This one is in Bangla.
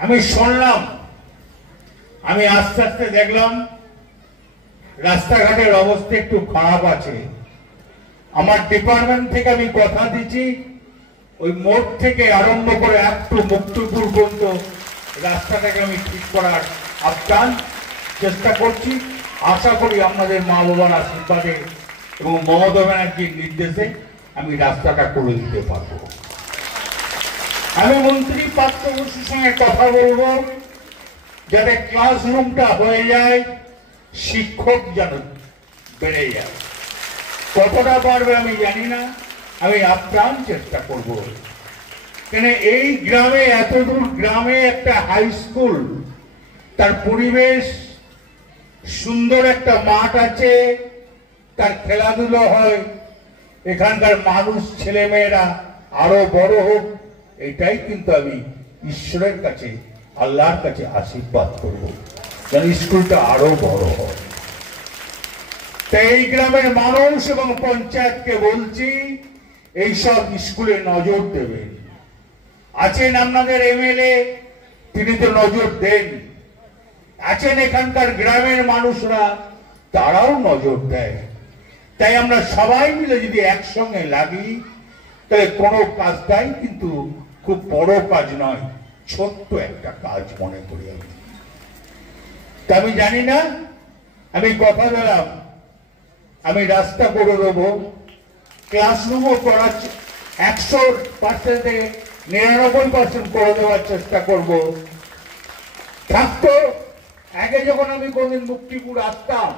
আমি শুনলাম, আমি আস্তে আস্তে দেখলাম রাস্তাঘাটের অবস্থা একটু খারাপ আছে। আমার ডিপার্টমেন্ট থেকে আমি কথা দিচ্ছি, ওই মোড় থেকে আরম্ভ করে একটু মুক্তিপুর পর্যন্ত রাস্তাটাকে আমি ঠিক করার আপ্রাণ চেষ্টা করছি। আশা করি আপনাদের মা বাবার আশীর্বাদে এবং মমতা ব্যানার্জির নির্দেশে আমি রাস্তাটা করে দিতে পারবো। আমি মন্ত্রী পার্থ বসুর সঙ্গে কথা বলবো যাতে ক্লাসরুমটা হয়ে যায়, শিক্ষক যেন বেড়ে যায়। কতটা পারবে আমি জানি না, আমি আপ্রাণ চেষ্টা করব। কেন এই গ্রামে, এতদূর গ্রামে একটা হাই স্কুল, তার পরিবেশ সুন্দর, একটা মাঠ আছে, তার খেলাধুলো হয়, এখানকার মানুষ ছেলেমেয়েরা আরো বড় হোক, এটাই কিন্তু আমি ঈশ্বরের কাছে, আল্লাহর কাছে আশীর্বাদ করব যেন স্কুলটা আরো বড় হয়। তাই এই গ্রামের মানুষ এবং পঞ্চায়েতকে বলছি, এইসব স্কুলে নজর দেবেন। আছেন আপনাদের এমএলএ, তিনি তো নজর দেন। আছেন এখানকার গ্রামের মানুষরা, তারাও নজর দেয়। তাই আমরা সবাই মিলে যদি একসঙ্গে লাগি, তাহলে কোনো কাজটাই কিন্তু খুব বড় কাজ নয়, ছোট্ট একটা কাজ মনে করি আমি। তা আমি জানি না, আমি কথা দিলাম আমি রাস্তা করে দেবো, ক্লাসরুমও করার 100% থেকে 99% করে দেওয়ার চেষ্টা করব। থাকতো আগে যখন আমি কোনদিন মুক্তিপুর আসতাম,